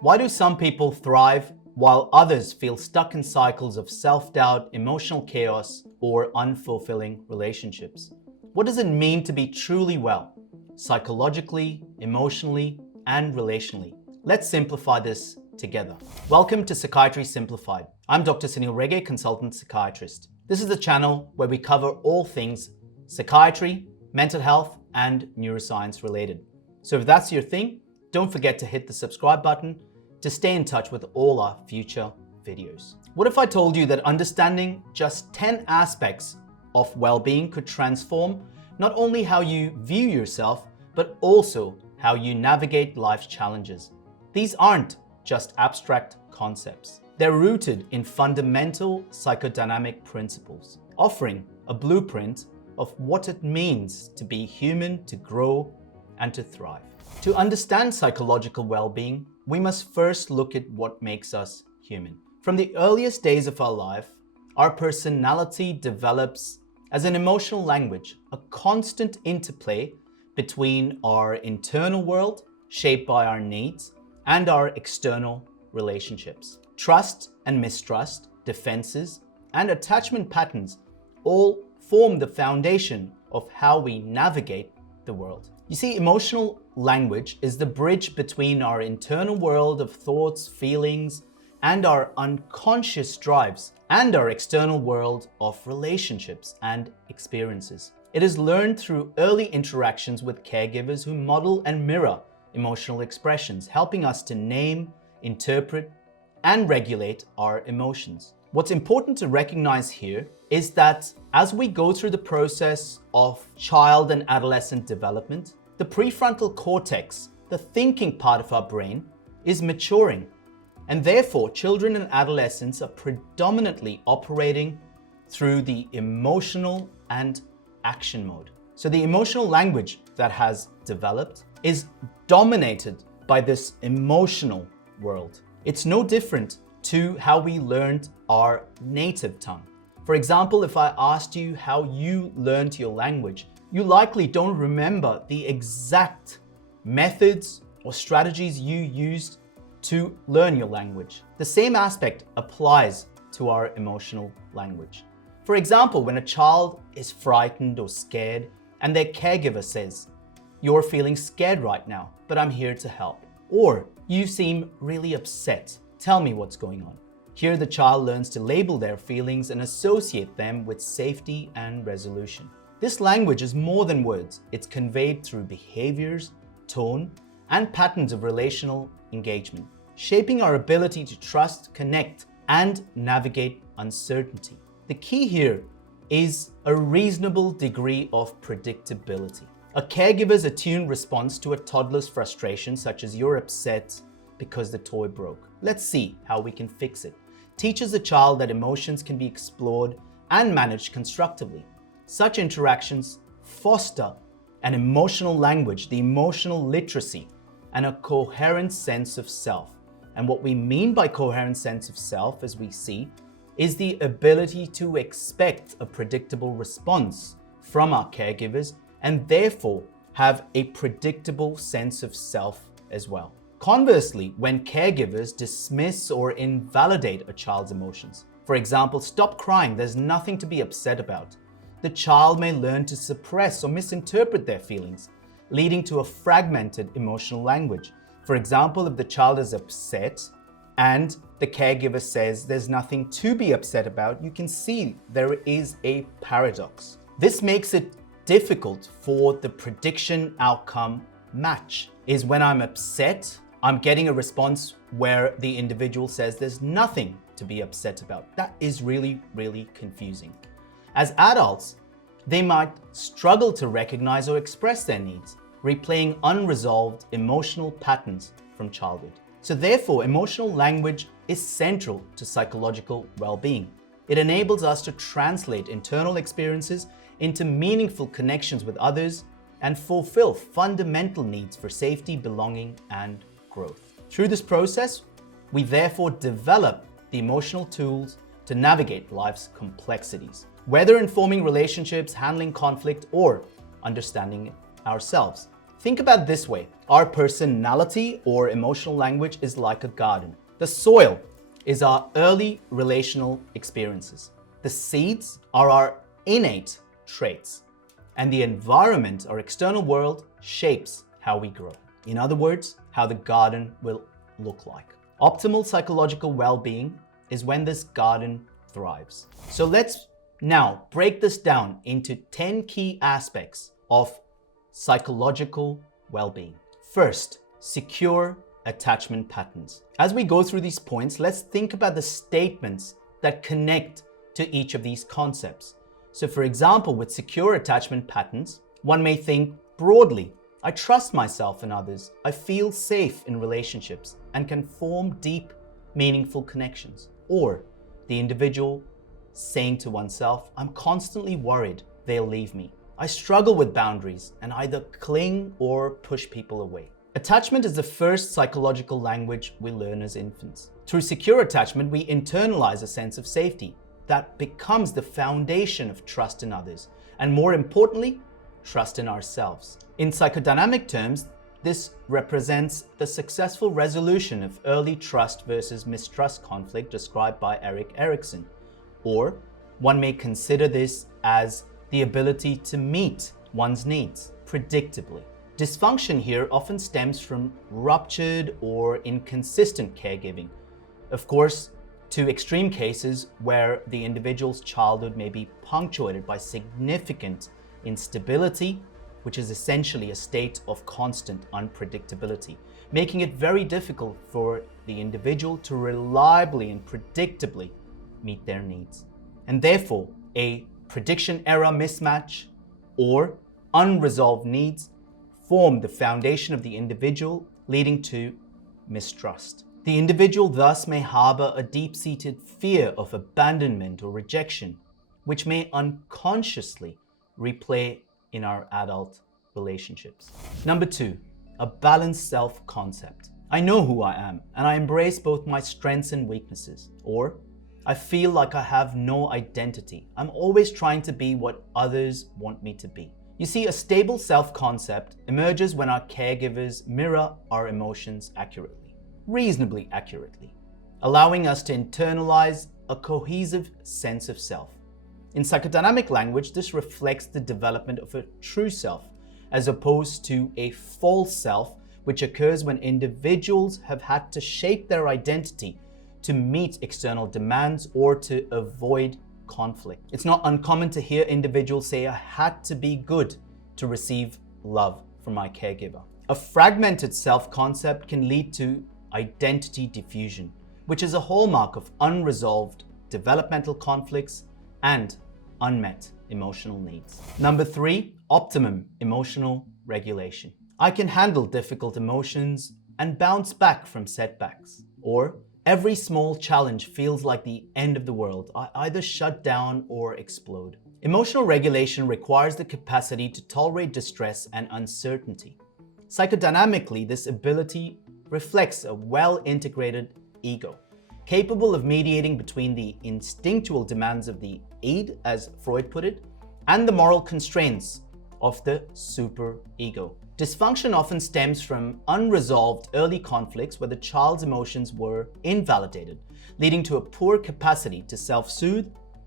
Why do some people thrive while others feel stuck in cycles of self-doubt, emotional chaos, or unfulfilling relationships? What does it mean to be truly well, psychologically, emotionally, and relationally? Let's simplify this together. Welcome to Psychiatry Simplified. I'm Dr. Sanil Rege, consultant psychiatrist. This is the channel where we cover all things psychiatry, mental health, and neuroscience related. So if that's your thing, don't forget to hit the subscribe button to stay in touch with all our future videos. What if I told you that understanding just 10 aspects of well-being could transform not only how you view yourself, but also how you navigate life's challenges? These aren't just abstract concepts. They're rooted in fundamental psychodynamic principles, offering a blueprint of what it means to be human, to grow, and to thrive. To understand psychological well-being, we must first look at what makes us human. From the earliest days of our life, our personality develops as an emotional language, a constant interplay between our internal world, shaped by our needs, and our external relationships. Trust and mistrust, defenses, and attachment patterns all form the foundation of how we navigate the world. You see, emotional language is the bridge between our internal world of thoughts, feelings, and our unconscious drives, and our external world of relationships and experiences. It is learned through early interactions with caregivers who model and mirror emotional expressions, helping us to name, interpret, and regulate our emotions. What's important to recognize here is that as we go through the process of child and adolescent development, the prefrontal cortex, the thinking part of our brain, is maturing. And therefore, children and adolescents are predominantly operating through the emotional and action mode. So the emotional language that has developed is dominated by this emotional world. It's no different to how we learned our native tongue. For example, if I asked you how you learned your language, you likely don't remember the exact methods or strategies you used to learn your language. The same aspect applies to our emotional language. For example, when a child is frightened or scared and their caregiver says, "You're feeling scared right now, but I'm here to help." Or, "You seem really upset. Tell me what's going on." Here, the child learns to label their feelings and associate them with safety and resolution. This language is more than words. It's conveyed through behaviors, tone, and patterns of relational engagement, shaping our ability to trust, connect, and navigate uncertainty. The key here is a reasonable degree of predictability. A caregiver's attuned response to a toddler's frustration, such as "You're upset because the toy broke. Let's see how we can fix it," teaches the child that emotions can be explored and managed constructively. Such interactions foster an emotional language, the emotional literacy, and a coherent sense of self. And what we mean by coherent sense of self, as we see, is the ability to expect a predictable response from our caregivers and therefore have a predictable sense of self as well. Conversely, when caregivers dismiss or invalidate a child's emotions, for example, "Stop crying, there's nothing to be upset about," the child may learn to suppress or misinterpret their feelings, leading to a fragmented emotional language. For example, if the child is upset and the caregiver says there's nothing to be upset about, you can see there is a paradox. This makes it difficult for the prediction outcome match. Is when I'm upset, I'm getting a response where the individual says there's nothing to be upset about. That is really, really confusing. As adults, they might struggle to recognize or express their needs, replaying unresolved emotional patterns from childhood. So therefore, emotional language is central to psychological well-being. It enables us to translate internal experiences into meaningful connections with others and fulfill fundamental needs for safety, belonging, and growth. Through this process, we therefore develop the emotional tools to navigate life's complexities, whether in forming relationships, handling conflict, or understanding ourselves. Think about it this way. Our personality or emotional language is like a garden. The soil is our early relational experiences. The seeds are our innate traits. And the environment, our external world, shapes how we grow. In other words, how the garden will look like. Optimal psychological well-being is when this garden thrives. So let's now break this down into 10 key aspects of psychological well-being. First, secure attachment patterns. As we go through these points, let's think about the statements that connect to each of these concepts. So for example, with secure attachment patterns, one may think broadly, I trust myself and others, I feel safe in relationships and can form deep, meaningful connections. Or the individual saying to oneself, I'm constantly worried they'll leave me. I struggle with boundaries and either cling or push people away. Attachment is the first psychological language we learn as infants. Through secure attachment, we internalize a sense of safety that becomes the foundation of trust in others, and more importantly, trust in ourselves. In psychodynamic terms, this represents the successful resolution of early trust versus mistrust conflict described by Erik Erikson. Or one may consider this as the ability to meet one's needs predictably. Dysfunction here often stems from ruptured or inconsistent caregiving. Of course, to extreme cases where the individual's childhood may be punctuated by significant instability, which is essentially a state of constant unpredictability, making it very difficult for the individual to reliably and predictably meet their needs. And therefore, a prediction error mismatch or unresolved needs form the foundation of the individual, leading to mistrust. The individual thus may harbor a deep-seated fear of abandonment or rejection, which may unconsciously replay in our adult relationships. Number 2, a balanced self-concept. I know who I am, and I embrace both my strengths and weaknesses. Or, I feel like I have no identity. I'm always trying to be what others want me to be. You see, a stable self-concept emerges when our caregivers mirror our emotions accurately, reasonably accurately, allowing us to internalize a cohesive sense of self. In psychodynamic language, this reflects the development of a true self, as opposed to a false self, which occurs when individuals have had to shape their identity to meet external demands or to avoid conflict. It's not uncommon to hear individuals say, I had to be good to receive love from my caregiver. A fragmented self-concept can lead to identity diffusion, which is a hallmark of unresolved developmental conflicts and unmet emotional needs. Number 3, optimum emotional regulation. I can handle difficult emotions and bounce back from setbacks. Or, every small challenge feels like the end of the world. I either shut down or explode. Emotional regulation requires the capacity to tolerate distress and uncertainty. Psychodynamically, this ability reflects a well-integrated ego, capable of mediating between the instinctual demands of the id, as Freud put it, and the moral constraints of the superego. Dysfunction often stems from unresolved early conflicts where the child's emotions were invalidated, leading to a poor capacity to self-soothe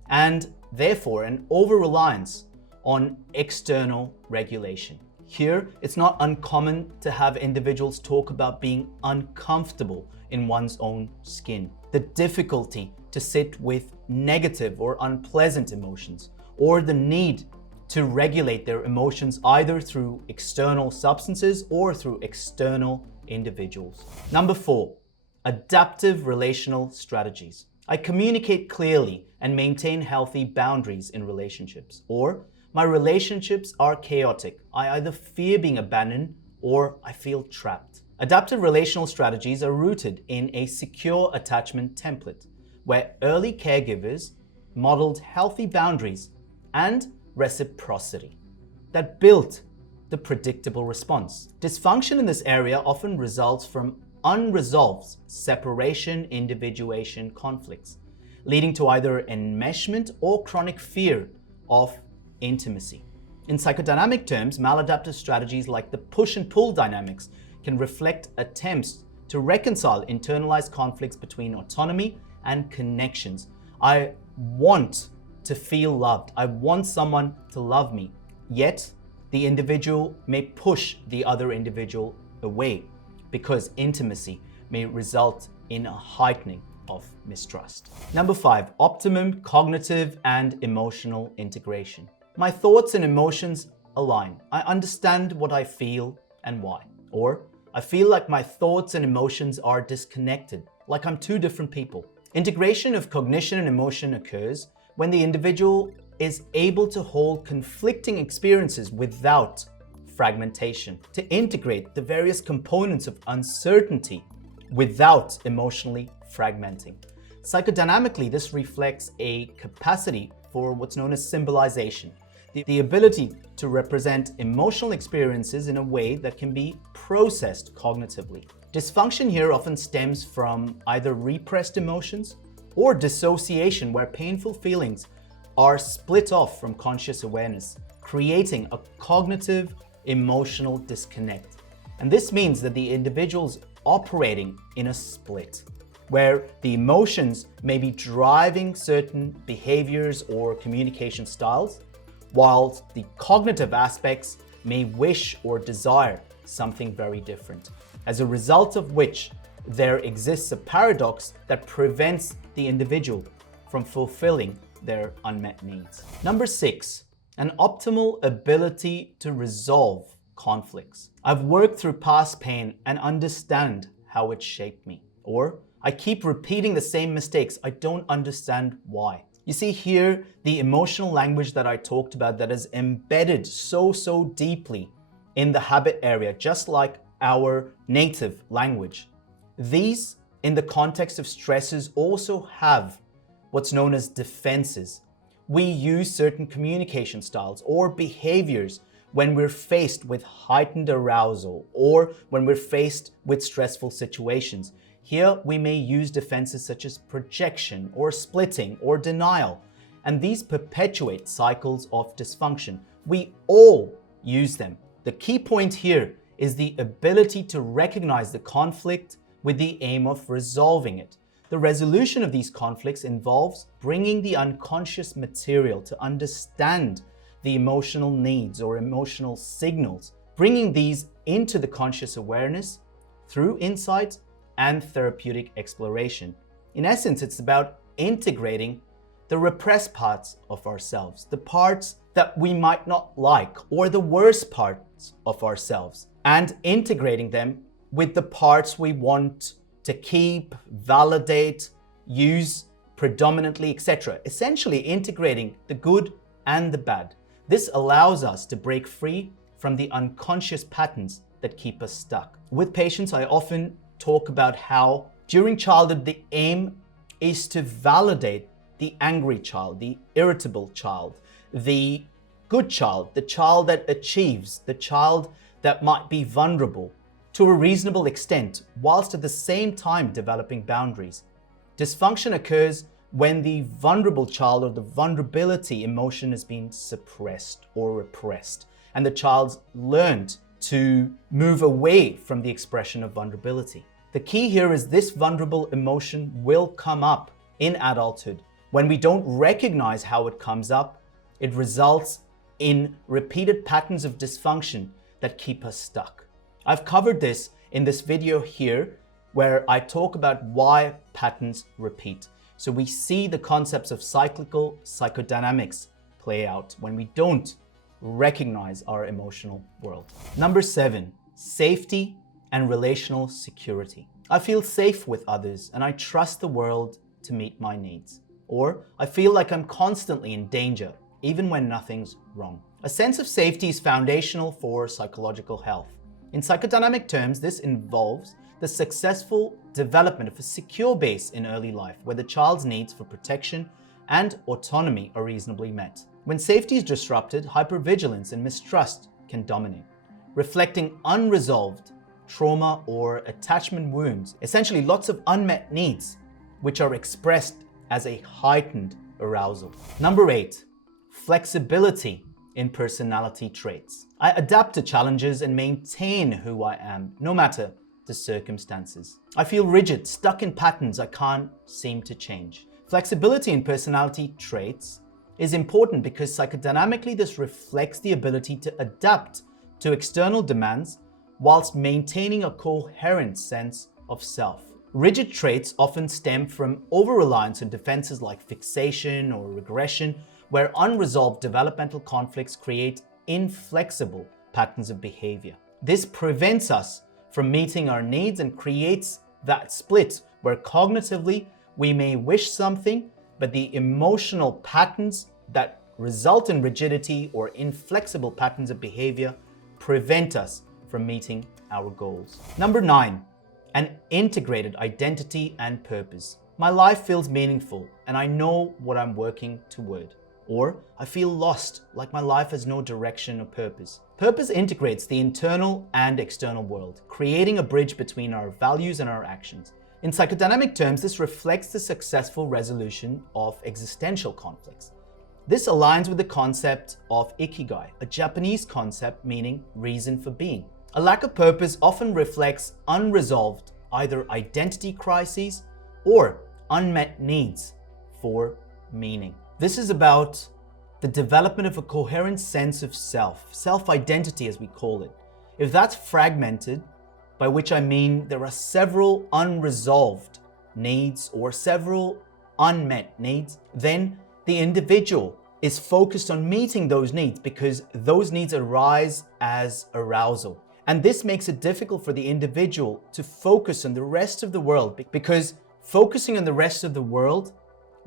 and therefore an over-reliance on external regulation. Here, it's not uncommon to have individuals talk about being uncomfortable in one's own skin, the difficulty to sit with negative or unpleasant emotions, or the need to regulate their emotions either through external substances or through external individuals. Number 4, adaptive relational strategies. I communicate clearly and maintain healthy boundaries in relationships. Or, my relationships are chaotic. I either fear being abandoned or I feel trapped. Adaptive relational strategies are rooted in a secure attachment template, where early caregivers modeled healthy boundaries and reciprocity that built the predictable response. Dysfunction in this area often results from unresolved separation, individuation conflicts, leading to either enmeshment or chronic fear of intimacy. In psychodynamic terms, maladaptive strategies like the push and pull dynamics can reflect attempts to reconcile internalized conflicts between autonomy and connections. I want to feel loved. I want someone to love me. Yet, the individual may push the other individual away because intimacy may result in a heightening of mistrust. Number 5, optimum cognitive and emotional integration. My thoughts and emotions align. I understand what I feel and why. Or I feel like my thoughts and emotions are disconnected, like I'm two different people. Integration of cognition and emotion occurs when the individual is able to hold conflicting experiences without fragmentation, to integrate the various components of uncertainty without emotionally fragmenting. Psychodynamically, this reflects a capacity for what's known as symbolization, the ability to represent emotional experiences in a way that can be processed cognitively. Dysfunction here often stems from either repressed emotions or dissociation, where painful feelings are split off from conscious awareness, creating a cognitive emotional disconnect. And this means that the individual's operating in a split, where the emotions may be driving certain behaviors or communication styles, while the cognitive aspects may wish or desire something very different, as a result of which there exists a paradox that prevents the individual from fulfilling their unmet needs. Number 6, an optimal ability to resolve conflicts. I've worked through past pain and understand how it shaped me. Or I keep repeating the same mistakes. I don't understand why. You see here, the emotional language that I talked about that is embedded so deeply in the habit area, just like our native language. These, in the context of stresses, also have what's known as defenses. We use certain communication styles or behaviors when we're faced with heightened arousal or when we're faced with stressful situations. Here, we may use defenses such as projection or splitting or denial, and these perpetuate cycles of dysfunction. We all use them. The key point here is the ability to recognize the conflict with the aim of resolving it. The resolution of these conflicts involves bringing the unconscious material to understand the emotional needs or emotional signals, bringing these into the conscious awareness through insight and therapeutic exploration. In essence, it's about integrating the repressed parts of ourselves, the parts that we might not like, or the worst parts of ourselves, and integrating them with the parts we want to keep, validate, use predominantly, etc. Essentially integrating the good and the bad. This allows us to break free from the unconscious patterns that keep us stuck. With patients, I often talk about how during childhood, the aim is to validate the angry child, the irritable child, the good child, the child that achieves, the child that might be vulnerable to a reasonable extent, whilst at the same time developing boundaries. Dysfunction occurs when the vulnerable child or the vulnerability emotion has been suppressed or repressed, and the child's learned to move away from the expression of vulnerability. The key here is this vulnerable emotion will come up in adulthood. When we don't recognize how it comes up, it results in repeated patterns of dysfunction that keep us stuck. I've covered this in this video here, where I talk about why patterns repeat. So we see the concepts of cyclical psychodynamics play out when we don't recognize our emotional world. Number 7, safety and relational security. I feel safe with others and I trust the world to meet my needs. Or I feel like I'm constantly in danger, even when nothing's wrong. A sense of safety is foundational for psychological health. In psychodynamic terms, this involves the successful development of a secure base in early life where the child's needs for protection and autonomy are reasonably met. When safety is disrupted, hypervigilance and mistrust can dominate, reflecting unresolved trauma or attachment wounds, essentially lots of unmet needs, which are expressed as a heightened arousal. Number 8, flexibility in personality traits. I adapt to challenges and maintain who I am, no matter the circumstances. I feel rigid, stuck in patterns I can't seem to change. Flexibility in personality traits is important because psychodynamically this reflects the ability to adapt to external demands whilst maintaining a coherent sense of self. Rigid traits often stem from over-reliance on defenses like fixation or regression, where unresolved developmental conflicts create inflexible patterns of behavior. This prevents us from meeting our needs and creates that split where cognitively we may wish something, but the emotional patterns that result in rigidity or inflexible patterns of behavior prevent us from meeting our goals. Number 9, an integrated identity and purpose. My life feels meaningful and I know what I'm working toward. Or I feel lost, like my life has no direction or purpose. Purpose integrates the internal and external world, creating a bridge between our values and our actions. In psychodynamic terms, this reflects the successful resolution of existential conflicts. This aligns with the concept of ikigai, a Japanese concept meaning reason for being. A lack of purpose often reflects unresolved either identity crises or unmet needs for meaning. This is about the development of a coherent sense of self-identity as we call it. If that's fragmented, by which I mean there are several unresolved needs or several unmet needs, then the individual is focused on meeting those needs because those needs arise as arousal. And this makes it difficult for the individual to focus on the rest of the world because focusing on the rest of the world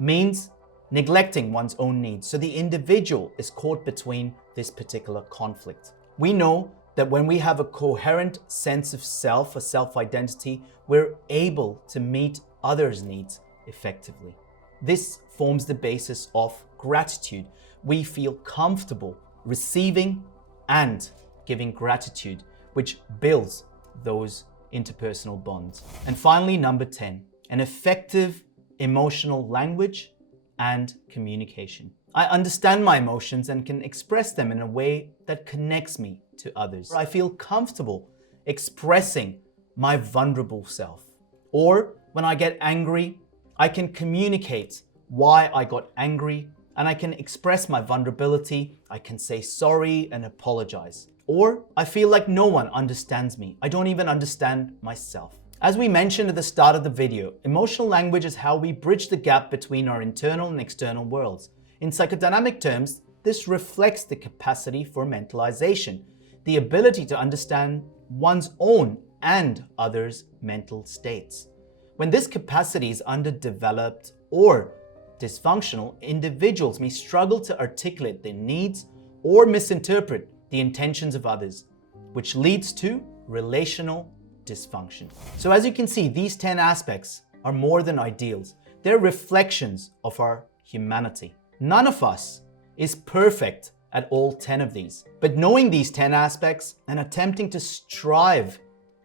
means neglecting one's own needs. So the individual is caught between this particular conflict. We know that when we have a coherent sense of self, a self-identity, we're able to meet others' needs effectively. This forms the basis of gratitude. We feel comfortable receiving and giving gratitude, which builds those interpersonal bonds. And finally, number 10, an effective emotional language and communication. I understand my emotions and can express them in a way that connects me to others. I feel comfortable expressing my vulnerable self. Or when I get angry, I can communicate why I got angry and I can express my vulnerability. I can say sorry and apologize. Or I feel like no one understands me. I don't even understand myself. As we mentioned at the start of the video, emotional language is how we bridge the gap between our internal and external worlds. In psychodynamic terms, this reflects the capacity for mentalization, the ability to understand one's own and others' mental states. When this capacity is underdeveloped or dysfunctional, individuals may struggle to articulate their needs or misinterpret the intentions of others, which leads to relational dysfunction. So as you can see, these 10 aspects are more than ideals. They're reflections of our humanity. None of us is perfect at all 10 of these, but knowing these 10 aspects and attempting to strive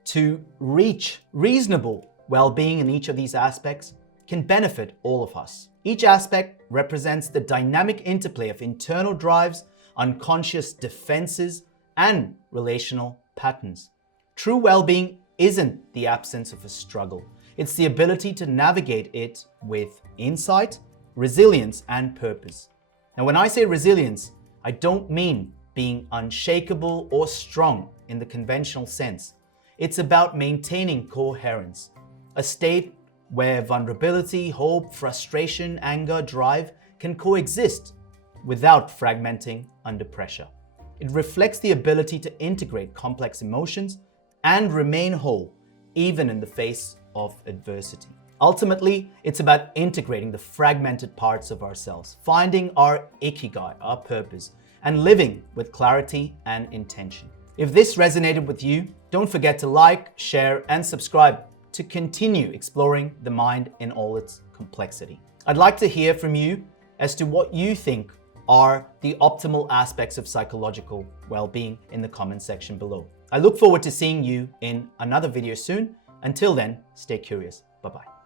to reach reasonable well-being in each of these aspects can benefit all of us. Each aspect represents the dynamic interplay of internal drives, unconscious defenses, and relational patterns. True well-being isn't the absence of a struggle. It's the ability to navigate it with insight, resilience, and purpose. Now, when I say resilience, I don't mean being unshakable or strong in the conventional sense. It's about maintaining coherence, a state where vulnerability, hope, frustration, anger, drive can coexist without fragmenting under pressure. It reflects the ability to integrate complex emotions and remain whole, even in the face of adversity. Ultimately, it's about integrating the fragmented parts of ourselves, finding our ikigai, our purpose, and living with clarity and intention. If this resonated with you, don't forget to like, share, and subscribe to continue exploring the mind in all its complexity. I'd like to hear from you as to what you think are the optimal aspects of psychological well-being in the comment section below. I look forward to seeing you in another video soon. Until then, stay curious. Bye-bye.